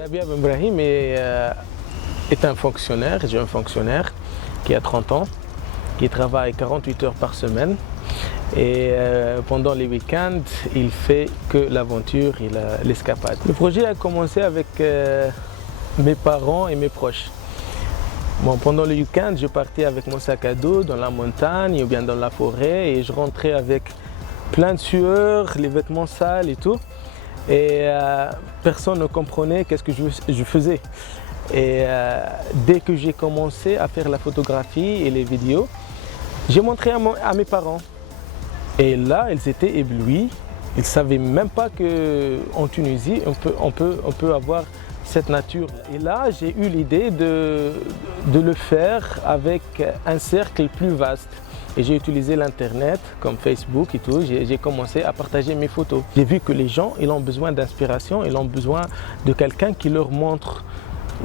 Rabia Ben Brahim est un fonctionnaire, jeune fonctionnaire qui a 30 ans, qui travaille 48 heures par semaine et pendant les week-ends, il fait que l'aventure et l'escapade. Le projet a commencé avec mes parents et mes proches. Bon, pendant le week-end, je partais avec mon sac à dos dans la montagne ou bien dans la forêt et je rentrais avec plein de sueur, les vêtements sales et tout. Et personne ne comprenait qu'est-ce que je faisais. Et dès que j'ai commencé à faire la photographie et les vidéos, j'ai montré à mes parents. Et là, ils étaient éblouis. Ils ne savaient même pas qu'en Tunisie, on peut avoir cette nature. Et là, j'ai eu l'idée de le faire avec un cercle plus vaste. Et j'ai utilisé l'internet comme Facebook et tout, j'ai commencé à partager mes photos. J'ai vu que les gens, ils ont besoin d'inspiration, ils ont besoin de quelqu'un qui leur montre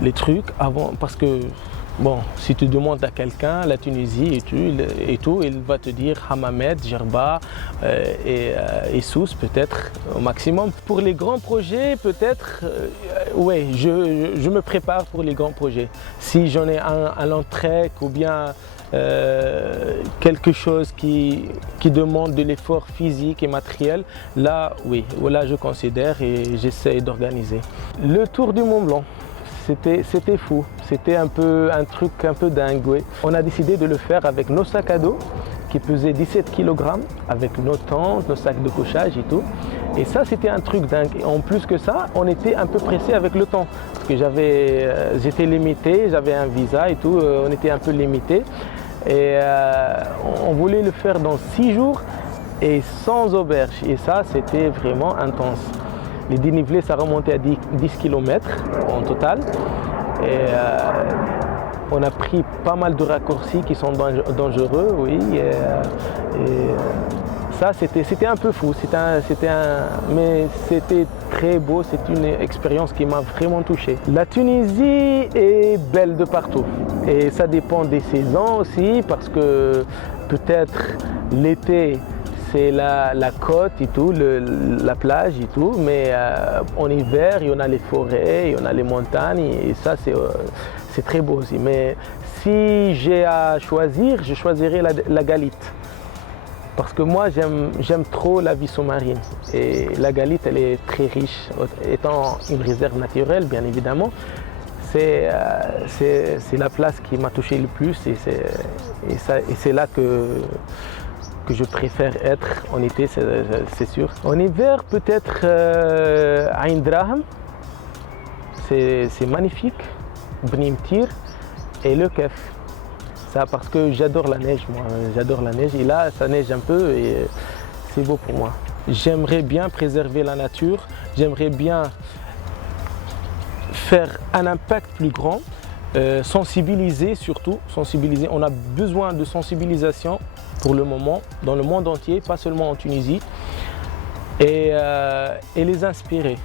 les trucs avant, parce que bon, si tu demandes à quelqu'un la Tunisie et tout, il va te dire Hammamet, Djerba et Sousse peut-être au maximum. Pour les grands projets, peut-être, ouais, je me prépare pour les grands projets. Si j'en ai un à l'entrée ou bien quelque chose qui demande de l'effort physique et matériel, là oui, là je considère et j'essaie d'organiser. Le Tour du Mont Blanc, c'était fou, c'était un truc un peu dingue. Oui. On a décidé de le faire avec nos sacs à dos qui pesaient 17 kg, avec nos tentes, nos sacs de couchage et tout. Et ça, c'était un truc dingue. Et en plus que ça, on était un peu pressé avec le temps. Parce que j'étais limité, j'avais un visa et tout, on était un peu limité. Et on voulait le faire dans 6 jours et sans auberge. Et ça, c'était vraiment intense. Les dénivelés, ça remontait à 10 km en total. Et on a pris pas mal de raccourcis qui sont dangereux, oui. Ça, c'était un peu fou, mais c'était très beau, c'est une expérience qui m'a vraiment touché. La Tunisie est belle de partout et ça dépend des saisons aussi parce que peut-être l'été c'est la côte et tout, la plage et tout, mais en hiver il y en a les forêts, il y en a les montagnes et ça c'est très beau aussi. Mais si j'ai à choisir, je choisirais la Galite. Parce que moi, j'aime trop la vie sous-marine. Et la Galite, elle est très riche, étant une réserve naturelle, bien évidemment. C'est la place qui m'a touché le plus et c'est là que je préfère être en été, c'est sûr. En hiver, peut-être Ain Draham, c'est magnifique, Bni Mtir et le Kef. Ça parce que j'adore la neige, moi, j'adore la neige et là ça neige un peu et c'est beau pour moi. J'aimerais bien préserver la nature, j'aimerais bien faire un impact plus grand, sensibiliser surtout, sensibiliser. On a besoin de sensibilisation pour le moment dans le monde entier, pas seulement en Tunisie, et les inspirer.